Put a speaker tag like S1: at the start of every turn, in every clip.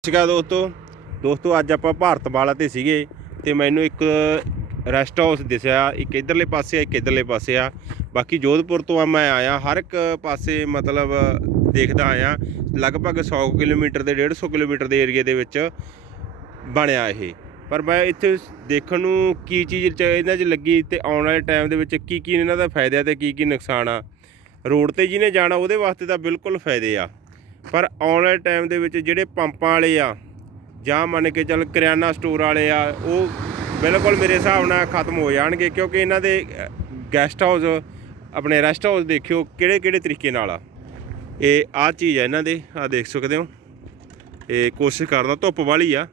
S1: ਸਤਿ ਸ਼੍ਰੀ ਅਕਾਲ ਦੋਸਤੋ। ਦੋਸਤੋ, ਅੱਜ ਆਪਾਂ ਭਾਰਤ ਵਾਲਾ ਤੇ ਸੀਗੇ ਤੇ ਮੈਨੂੰ ਇੱਕ ਰੈਸਟ ਹਾਊਸ ਦਿਸਿਆ। ਇੱਕ ਇਧਰਲੇ ਪਾਸੇ ਆ, ਇੱਕ ਇਧਰਲੇ ਪਾਸੇ ਆ। ਬਾਕੀ ਜੋਧਪੁਰ ਤੋਂ ਆ ਮੈਂ ਆਇਆ। ਹਰ ਇੱਕ ਪਾਸੇ ਮਤਲਬ ਦੇਖਦਾ ਆਇਆ। ਲਗਭਗ 100 ਕਿਲੋਮੀਟਰ ਦੇ 150 ਕਿਲੋਮੀਟਰ ਦੇ ਏਰੀਏ ਦੇ ਵਿੱਚ ਬਣਿਆ ਇਹ। ਪਰ ਮੈਂ ਇੱਥੇ ਦੇਖਣ ਨੂੰ ਕੀ ਚੀਜ਼ ਇਹਨਾਂ 'ਚ ਲੱਗੀ ਤੇ ਆਉਣ ਵਾਲੇ ਟਾਈਮ ਦੇ ਵਿੱਚ ਕੀ ਕੀ ਇਹਨਾਂ ਦਾ ਫਾਇਦਾ ਹੈ ਤੇ ਕੀ ਕੀ ਨੁਕਸਾਨ ਆ। ਰੋਡ ਤੇ ਜਿਹਨੇ ਜਾਣਾ, ਉਹਦੇ ਵਾਸਤੇ ਤਾਂ ਬਿਲਕੁਲ ਫਾਇਦੇ ਆ। ਪਰ ਆਉਣ ਵਾਲੇ ਟਾਈਮ ਦੇ ਵਿੱਚ ਜਿਹੜੇ ਪੰਪਾਂ ਵਾਲੇ ਆ, ਜਾਂ ਮੰਨ ਕੇ ਚੱਲ ਕਰਿਆਨਾ ਸਟੋਰ ਵਾਲੇ ਆ, ਉਹ ਬਿਲਕੁਲ ਮੇਰੇ ਹਿਸਾਬ ਨਾਲ ਖਤਮ ਹੋ ਜਾਣਗੇ, ਕਿਉਂਕਿ ਇਹਨਾਂ ਦੇ ਗੈਸਟ ਹਾਊਸ ਆਪਣੇ ਰੈਸਟ ਹਾਊਸ ਦੇਖਿਓ ਕਿਹੜੇ ਕਿਹੜੇ ਤਰੀਕੇ ਨਾਲ ਆ। ਇਹ ਆ ਚੀਜ਼ ਆ ਇਹਨਾਂ ਦੇ ਆ ਦੇਖ ਸਕਦੇ ਹੋ। ਇਹ ਕੋਸ਼ਿਸ਼ ਕਰਦਾ, ਧੁੱਪ ਵਾਲੀ ਆ।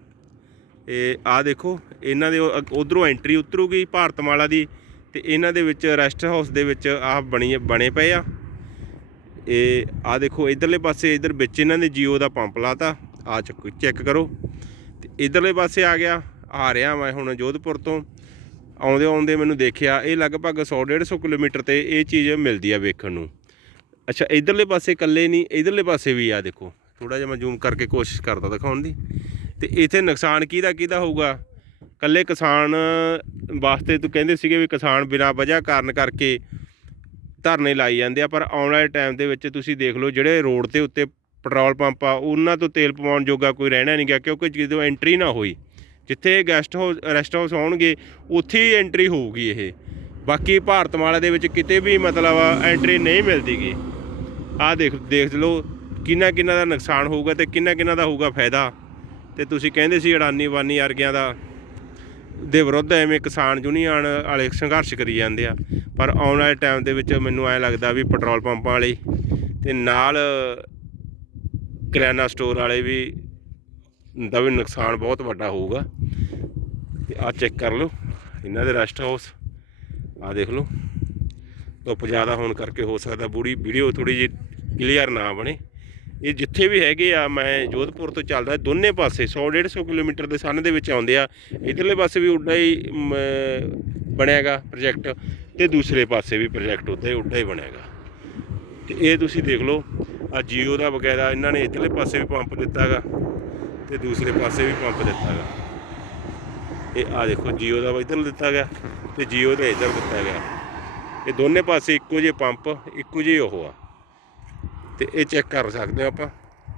S1: ਇਹ ਆ ਦੇਖੋ, ਇਹਨਾਂ ਦੇ ਉਧਰੋਂ ਐਂਟਰੀ ਉਤਰੂਗੀ ਭਾਰਤਮਾਲਾ ਦੀ, ਤੇ ਇਹਨਾਂ ਦੇ ਵਿੱਚ ਰੈਸਟ ਹਾਊਸ ਦੇ ਵਿੱਚ ਆਹ ਬਣੀ, ਬਣੇ ਪਏ ਆ। ਇਹ ਆ ਦੇਖੋ, ਇਧਰਲੇ ਪਾਸੇ ਇਧਰ ਵਿੱਚ ਇਹਨਾਂ ਨੇ ਜੀਓ ਦਾ ਪੰਪ ਲਾਤਾ। ਆ ਚੱਕੋ, ਚੈੱਕ ਕਰੋ। ਤੇ ਇਧਰਲੇ ਪਾਸੇ ਆ ਗਿਆ। ਆ ਰਿਹਾ ਮੈਂ ਹੁਣ ਜੋਧਪੁਰ ਤੋਂ। ਆਉਂਦੇ ਆਉਂਦੇ ਮੈਨੂੰ ਦੇਖਿਆ, ਇਹ ਲਗਭਗ 100 150 ਕਿਲੋਮੀਟਰ ਤੇ ਇਹ ਚੀਜ਼ ਮਿਲਦੀ ਆ ਵੇਖਣ ਨੂੰ। ਅੱਛਾ, ਇਧਰਲੇ ਪਾਸੇ ਇਕੱਲੇ ਨਹੀਂ, ਇਧਰਲੇ ਪਾਸੇ ਵੀ ਆ ਦੇਖੋ। ਥੋੜਾ ਜਿਹਾ ਮੈਂ ਜ਼ੂਮ ਕਰਕੇ ਕੋਸ਼ਿਸ਼ ਕਰਦਾ ਦਿਖਾਉਣ ਦੀ। ਤੇ ਇੱਥੇ ਨੁਕਸਾਨ ਕਿਹਦਾ ਕਿਹਦਾ ਹੋਊਗਾ? ਕੱਲੇ ਕਿਸਾਨ ਵਾਸਤੇ ਤੂੰ ਕਹਿੰਦੇ ਸੀਗੇ ਵੀ ਕਿਸਾਨ ਬਿਨਾਂ ਵਜ੍ਹਾ ਕਾਰਨ ਕਰਕੇ ਧਰਨੇ ਲਾਈ ਜਾਂਦੇ ਆ, ਪਰ ਆਉਣ ਵਾਲੇ ਟਾਈਮ ਦੇ ਵਿੱਚ ਤੁਸੀਂ ਦੇਖ ਲਓ ਜਿਹੜੇ ਰੋਡ ਤੇ ਉੱਤੇ ਪੈਟਰੋਲ ਪੰਪ ਆ, ਉਹਨਾਂ ਤੋਂ ਤੇਲ ਪਵਾਉਣ ਜੋਗਾ ਕੋਈ ਰਹਿਣਾ ਨਹੀਂ ਗਿਆ ਕਿਉਂਕਿ ਜਦੋਂ ਐਂਟਰੀ ਨਾ ਹੋਈ, ਜਿੱਥੇ ਗੈਸਟ ਹਾਊਸ ਰੈਸਟ ਹਾਊਸ ਆਉਣਗੇ, ਉੱਥੇ ਹੀ ਐਂਟਰੀ ਹੋਊਗੀ ਇਹ। ਬਾਕੀ ਭਾਰਤਮਾਲਾ ਦੇ ਵਿੱਚ ਕਿਤੇ ਵੀ ਮਤਲਬ ਐਂਟਰੀ ਨਹੀਂ ਮਿਲਦੀਗੀ। ਆਹ ਦੇਖ ਦੇਖ ਲਓ, ਕਿੰਨਾ ਕਿੰਨਾ ਦਾ ਨੁਕਸਾਨ ਹੋਊਗਾ ਤੇ ਕਿੰਨਾ ਕਿੰਨਾ ਦਾ ਹੋਊਗਾ ਫਾਇਦਾ। ਤੇ ਤੁਸੀਂ ਕਹਿੰਦੇ ਸੀ ਅਡਾਨੀ ਵਾਨੀ ਵਰਗਿਆਂ ਦਾ। ਦੇ ਵਿਰੁੱਧ ਐਵੇਂ ਕਿਸਾਨ ਯੂਨੀਅਨ ਵਾਲੇ ਸੰਘਰਸ਼ ਕਰੀ ਜਾਂਦੇ ਆ। ਪਰ ਆਉਣ ਵਾਲੇ ਟਾਈਮ ਦੇ ਵਿੱਚ ਮੈਨੂੰ ਐ ਲੱਗਦਾ ਵੀ ਪੈਟਰੋਲ ਪੰਪਾਂ ਵਾਲੇ ਤੇ ਨਾਲ ਕਰਿਆਨਾ ਸਟੋਰ ਵਾਲੇ ਵੀ ਦਾ ਵੀ ਨੁਕਸਾਨ ਬਹੁਤ ਵੱਡਾ ਹੋਊਗਾ। ਤੇ ਆ ਚੈੱਕ ਕਰ ਲਓ, ਇਹਨਾਂ ਦੇ ਰੈਸਟ ਹਾਊਸ ਆ ਦੇਖ ਲਓ। ਧੁੱਪ ਜ਼ਿਆਦਾ ਹੋਣ ਕਰਕੇ ਹੋ ਸਕਦਾ ਬੂੜੀ ਵੀਡੀਓ ਥੋੜੀ ਜਿਹੀ ਕਲੀਅਰ ਨਾ ਬਣੇ। ਇਹ ਜਿੱਥੇ ਵੀ ਹੈਗੇ ਆ ਮੈਂ ਜੋਧਪੁਰ ਤੋਂ ਚੱਲਦਾ ਦੋਨੇ ਪਾਸੇ 100 150 ਕਿਲੋਮੀਟਰ ਦੇ ਸਨ ਦੇ ਵਿੱਚ ਆਉਂਦੇ ਆ। ਇਧਰਲੇ ਪਾਸੇ ਵੀ ਉੱਡਾ ਹੀ ਮ, ਬਣਿਆਗਾ ਪ੍ਰੋਜੈਕਟ ਤੇ ਦੂਸਰੇ ਪਾਸੇ ਵੀ ਪ੍ਰੋਜੈਕਟ ਉੱਦਾਂ ਹੀ ਉੱਡਾ ਹੀ ਬਣਿਆਗਾ। ਤੇ ਇਹ ਤੁਸੀਂ ਦੇਖ ਲਓ ਆ ਜੀਓ ਦਾ ਵਗੈਰਾ ਇਹਨਾਂ ਨੇ ਇਧਰਲੇ ਪਾਸੇ ਵੀ ਪੰਪ ਦਿੱਤਾਗਾ ਤੇ ਦੂਸਰੇ ਪਾਸੇ ਵੀ ਪੰਪ ਦਿੱਤਾਗਾ। ਇਹ ਆ ਦੇਖੋ ਜੀਓ ਦਾ ਇਧਰ ਦਿੱਤਾ ਗਿਆ ਤੇ ਜੀਓ ਦਾ ਇਧਰ ਦਿੱਤਾ ਗਿਆ ਇਹ ਦੋਨੇ ਪਾਸੇ ਇੱਕੋ ਜਿਹੇ ਪੰਪ ਇੱਕੋ ਜਿਹੇ ਉਹ ਆ। ਤੇ ਇਹ ਚੈੱਕ ਕਰ ਸਕਦੇ ਹਾਂ ਆਪਾਂ।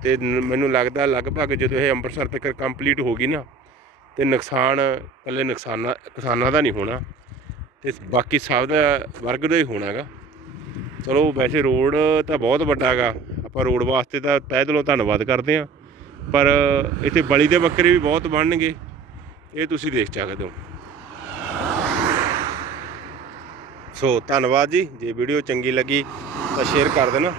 S1: ਤੇ ਮੈਨੂੰ ਲੱਗਦਾ ਲਗਭਗ ਜਦੋਂ ਇਹ ਅੰਮ੍ਰਿਤਸਰ ਤੱਕ ਕੰਪਲੀਟ ਹੋ ਗਈ ਨਾ, ਤੇ ਨੁਕਸਾਨ, ਇਕੱਲੇ ਨੁਕਸਾਨਾਂ, ਕਿਸਾਨਾਂ ਦਾ ਨਹੀਂ ਹੋਣਾ। ਤੇ ਬਾਕੀ ਸਭ ਦਾ ਵਰਗ ਦਾ ਹੀ ਹੋਣਾਗਾ ਚਲੋ ਵੈਸੇ ਰੋਡ ਤਾਂ ਬਹੁਤ ਵੱਡਾ ਗਾ ਆਪਾਂ ਰੋਡ ਵਾਸਤੇ ਤਾਂ ਤਹਿ ਦਿਲੋਂ ਧੰਨਵਾਦ ਕਰਦੇ ਹਾਂ। ਪਰ ਇੱਥੇ ਬਲੀ ਦੇ ਬੱਕਰੇ ਵੀ ਬਹੁਤ ਬਣਨਗੇ। ਇਹ ਤੁਸੀਂ ਦੇਖ ਸਕਦੇ ਹੋ। ਸੋ ਧੰਨਵਾਦ ਜੀ। ਜੇ ਵੀਡੀਓ ਚੰਗੀ ਲੱਗੀ ਤਾਂ ਸ਼ੇਅਰ ਕਰ ਦੇਣਾ।